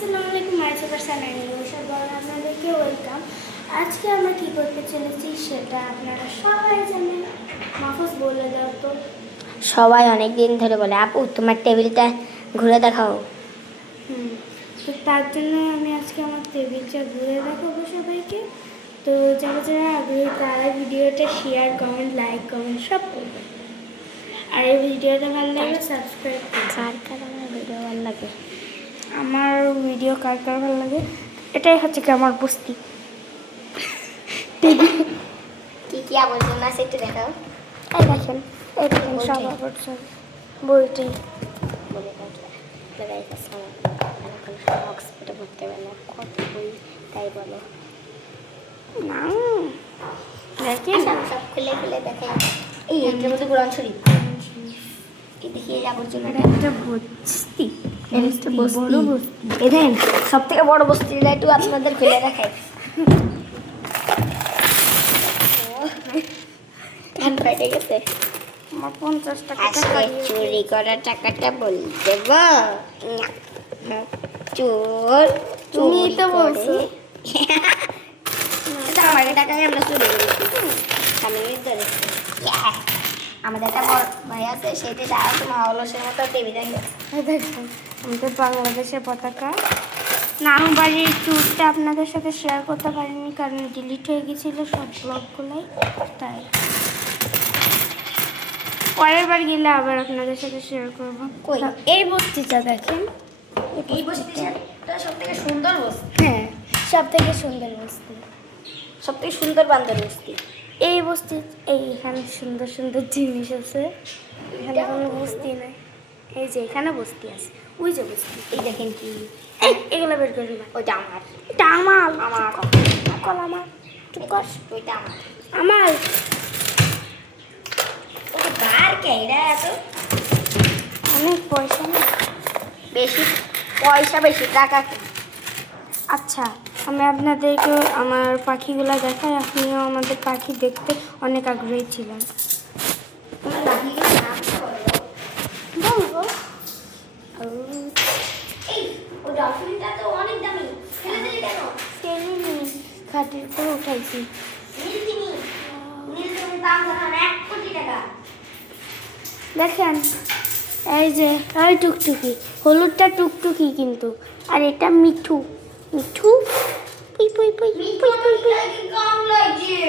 আসসালামু আলাইকুম মাইসেফার চ্যানেলে সবাই আপনাদেরকে ওয়েলকাম। আজকে আমরা কী করতে চলেছি সেটা আপনারা সবাই জানেন। মাহফুজ বলে দাও তো। সবাই অনেক দিন ধরে বলে আপু তোমার টেবিলটা ঘুরে দেখাও। তো তার জন্য আমি আজকে আমার টেবিলটা ঘুরে দেখাবো সবাইকে। তো যারা যারা আগ্রহী তারা ভিডিওটা শেয়ার কমেন্ট লাইক কমেন্ট সব করবে। আর এই ভিডিওটা ভালো লাগলে সাবস্ক্রাইব করবে। কার কার আমার ভিডিও ভালো লাগে? আমার ভিডিও কার কার ভালো লাগে এটাই হচ্ছে কি আমার বস্তি। কি কি আবর্জনা আছে একটু দেখাও। এই দেখেন সব আবর্জনা বইটি বলে এখন সব হক্সপিটে পড়তে পারলাম কত বই তাই বলো না দেখেন সব খুলে খুলে দেখেন। এই এটার মধ্যে কোরআন শরীফ এই দেখি এই আবর্জনাটা একটা বস্তি বড় বস্তি এই দেখেন সব থেকে বড় বস্তিটা একটু আপনাদের খুলে দেখাই। ধান পেটে গেছে। আমার 50 টাকা আজকে চুরি করা টাকাটা বলে দেব। চোর তুমি তো বলছো আমার টাকায় আমরা চুরি করেছি স্বামীর ধরে। আমাদের একটা বড় ভাই আছে সেটি সারা সময় অলসের মতো টিভি দেখে। দেখেন আমাদের বাংলাদেশের পতাকা। নানু বাড়ির ট্যুরটা আপনাদের সাথে শেয়ার করতে পারিনি কারণ ডিলিট হয়ে গেছিল সব ব্লগগুলোই, তাই পরের বার গেলে আবার আপনাদের সাথে শেয়ার করবো। কই? এই বস্তিটা দেখেন, এই বস্তিটা সব থেকে সুন্দর বস্তি, হ্যাঁ সব থেকে সুন্দর বস্তি। সব থেকে সুন্দর বান্দর বস্তি। এই বস্তি এইখানে সুন্দর সুন্দর জিনিস আছে, এখানে কোনো বস্তি নাই। এই যে এখানে বস্তি আছে, ওই যে বস্তি। এই দেখেন কি এগুলো বের করি না, ওইটা আমার, এটা আমার আমার কল আমার চুপ কর, ওইটা আমার। আমার ওকে বার কে এরা এত অনেক পয়সা না। বেশি পয়সা বেশি টাকা কি? আচ্ছা আমি আপনাদেরকে আমার পাখিগুলো দেখাই, আপনিও আমাদের পাখি দেখতে অনেক আগ্রহী ছিলেন। তুমি বাকিগুলো নাম বলো। বলবো এই ও ডলফিনটা তো অনেক দামি, ফেলে দিলি কেন? সেদিনই খাটের উপরে উঠাইছি। নীলতিমি, নীলতিমির দাম জানেন 1 কোটি টাকা। দেখেন এই যে ওই টুকটুকি, হলুদটা টুকটুকি কিন্তু, আর এটা মিঠু মিঠু পুই পুই পুই পুই পুই পুই। কম লাগছে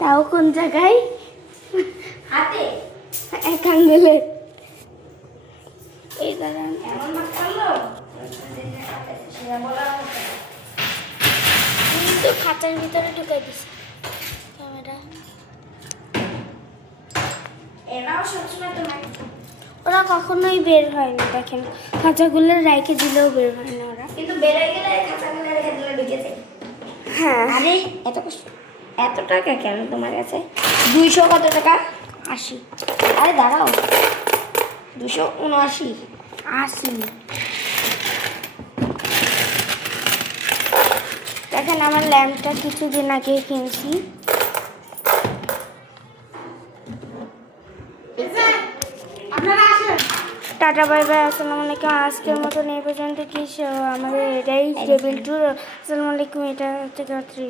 তাও কোন জায়গায়? হাতে এক আঙ্গুলে। এই দাঁড়ান এমন মাছ করলো সেটা বলা হচ্ছে না। কিন্তু খাঁচার ভিতরে ঢুকাই দিছি ক্যামেরা। এরাও সবসময় তোমার ওরা কখনোই বের হয় না, দেখেন খাঁচাগুলো রাইখে দিলেও বের হয় না ওরা। কিন্তু বেরোয় গেলে খাঁচাগুলো রেখে দিলে ঢুকেছে। হ্যাঁ আরে এত টাকা কেন তোমার কাছে? 200 কত টাকা? 80 আরে দাঁড়াও 279। 80। দেখেন আমার ল্যাম্পটা কিছুদিন আগে কিনছি। টাটা বাই বাই, আসসালামু আলাইকুম। আজকের মতন এই পর্যন্ত কি আমাদের এটাই টেবিল ট্যুর। আসসালামু আলাইকুম। এটা হচ্ছে